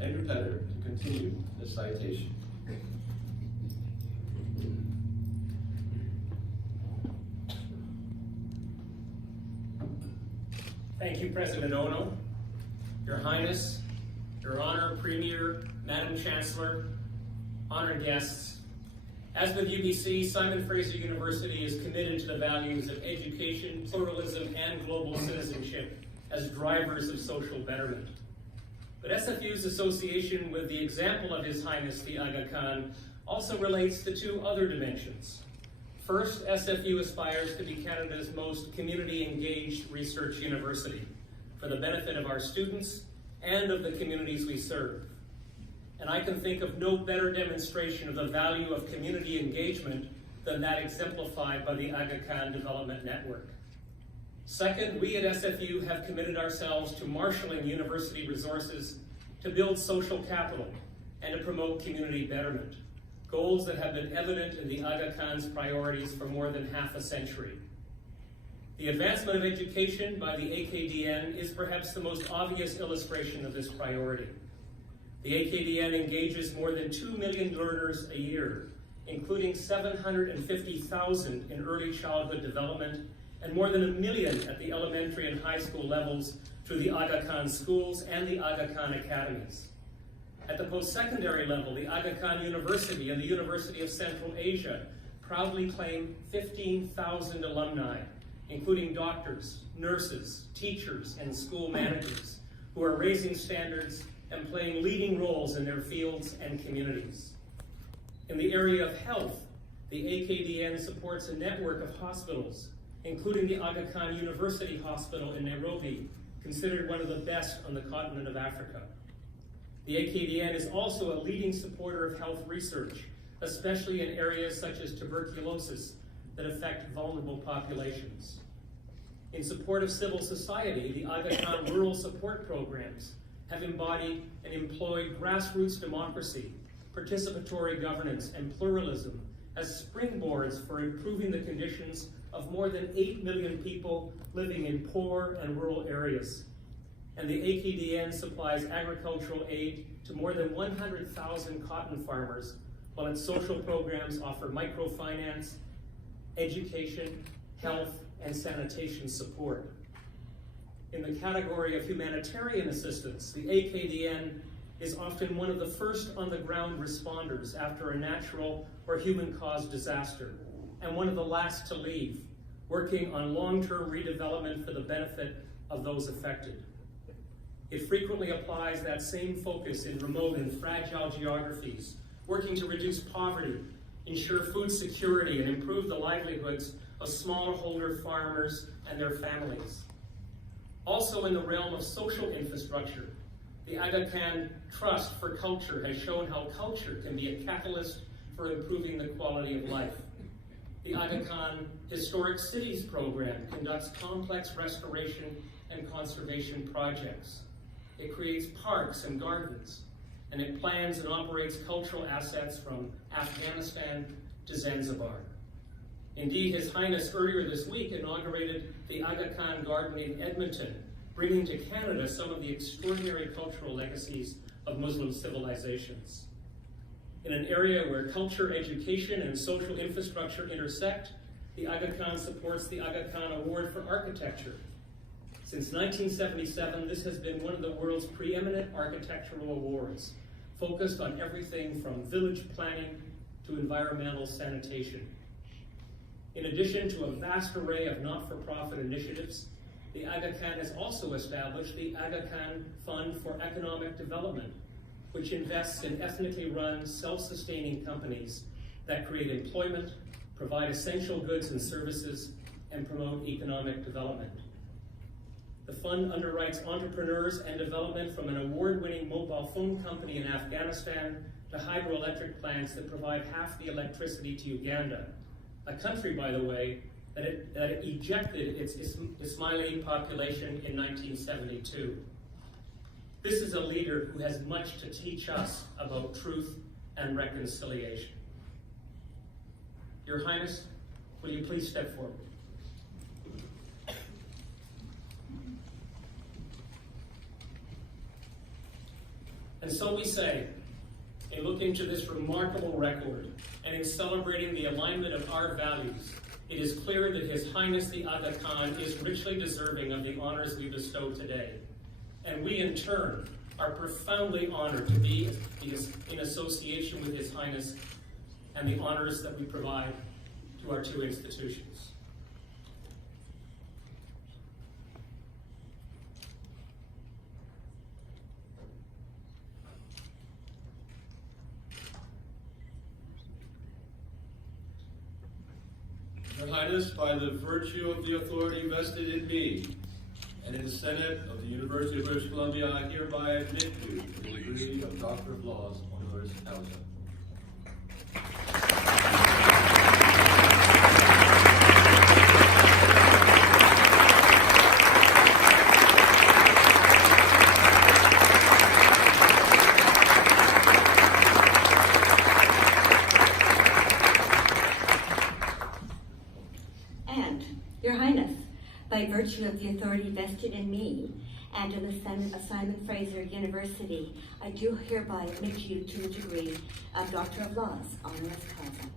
Andrew Petter to continue the citation. Thank you, President Ono, Your Highness, Your Honor, Premier, Madam Chancellor, honored guests. As with UBC, Simon Fraser University is committed to the values of education, pluralism, and global citizenship as drivers of social betterment. But SFU's association with the example of His Highness the Aga Khan also relates to two other dimensions. First, SFU aspires to be Canada's most community-engaged research university for the benefit of our students and of the communities we serve. And I can think of no better demonstration of the value of community engagement than that exemplified by the Aga Khan Development Network. Second, we at SFU have committed ourselves to marshalling university resources to build social capital and to promote community betterment, goals that have been evident in the Aga Khan's priorities for more than half a century. The advancement of education by the AKDN is perhaps the most obvious illustration of this priority. The AKDN engages more than 2 million learners a year, including 750,000 in early childhood development and more than 1 million at the elementary and high school levels through the Aga Khan schools and the Aga Khan academies. At the post-secondary level, the Aga Khan University and the University of Central Asia proudly claim 15,000 alumni, including doctors, nurses, teachers, and school managers who are raising standards and playing leading roles in their fields and communities. In the area of health, the AKDN supports a network of hospitals, including the Aga Khan University Hospital in Nairobi, considered one of the best on the continent of Africa. The AKDN is also a leading supporter of health research, especially in areas such as tuberculosis that affect vulnerable populations. In support of civil society, the Aga Khan rural support programs have embodied and employed grassroots democracy, participatory governance, and pluralism as springboards for improving the conditions of more than 8 million people living in poor and rural areas. And the AKDN supplies agricultural aid to more than 100,000 cotton farmers, while its social programs offer microfinance, education, health, and sanitation support. In the category of humanitarian assistance, the AKDN is often one of the first on-the-ground responders after a natural or human-caused disaster, and one of the last to leave, working on long-term redevelopment for the benefit of those affected. It frequently applies that same focus in remote and fragile geographies, working to reduce poverty, ensure food security, and improve the livelihoods of smallholder farmers and their families. Also in the realm of social infrastructure, the Aga Khan Trust for Culture has shown how culture can be a catalyst for improving the quality of life. The Aga Khan Historic Cities program conducts complex restoration and conservation projects. It creates parks and gardens, and it plans and operates cultural assets from Afghanistan to Zanzibar. Indeed, His Highness earlier this week inaugurated the Aga Khan Garden in Edmonton, bringing to Canada some of the extraordinary cultural legacies of Muslim civilizations. In an area where culture, education, and social infrastructure intersect, the Aga Khan supports the Aga Khan Award for Architecture. Since 1977, this has been one of the world's preeminent architectural awards, focused on everything from village planning to environmental sanitation. In addition to a vast array of not-for-profit initiatives, the Aga Khan has also established the Aga Khan Fund for Economic Development, which invests in ethnically run, self-sustaining companies that create employment, provide essential goods and services, and promote economic development. The fund underwrites entrepreneurs and development from an award-winning mobile phone company in Afghanistan to hydroelectric plants that provide half the electricity to Uganda, a country, by the way, that it ejected its Ismaili population in 1972. This is a leader who has much to teach us about truth and reconciliation. Your Highness, will you please step forward? And so we say, in looking to this remarkable record and in celebrating the alignment of our values, it is clear that His Highness the Aga Khan is richly deserving of the honors we bestow today. And we, in turn, are profoundly honored to be in association with His Highness and the honors that we provide to our two institutions. Your Highness, by the virtue of the authority vested in me and in the Senate of the University of British Columbia, I hereby admit you to the degree of Doctor of Laws, honoris causa. And, Your Highness, by virtue of the authority vested in me and in the Senate of Simon Fraser University, I do hereby admit you to the degree of Doctor of Laws, honoris causa.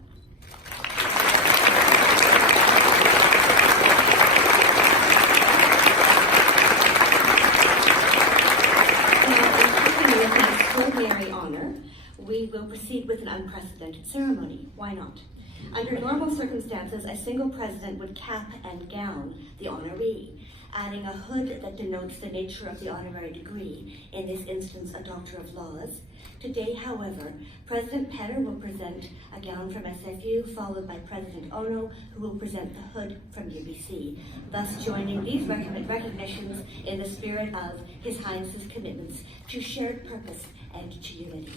Now, in keeping with an extraordinary honor, we will proceed with an unprecedented ceremony. Why not? Under normal circumstances, a single president would cap and gown the honoree, adding a hood that denotes the nature of the honorary degree, in this instance a Doctor of Laws. Today, however, President Petter will present a gown from SFU, followed by President Ono, who will present the hood from UBC, thus joining these recognitions in the spirit of His Highness's commitments to shared purpose and to unity.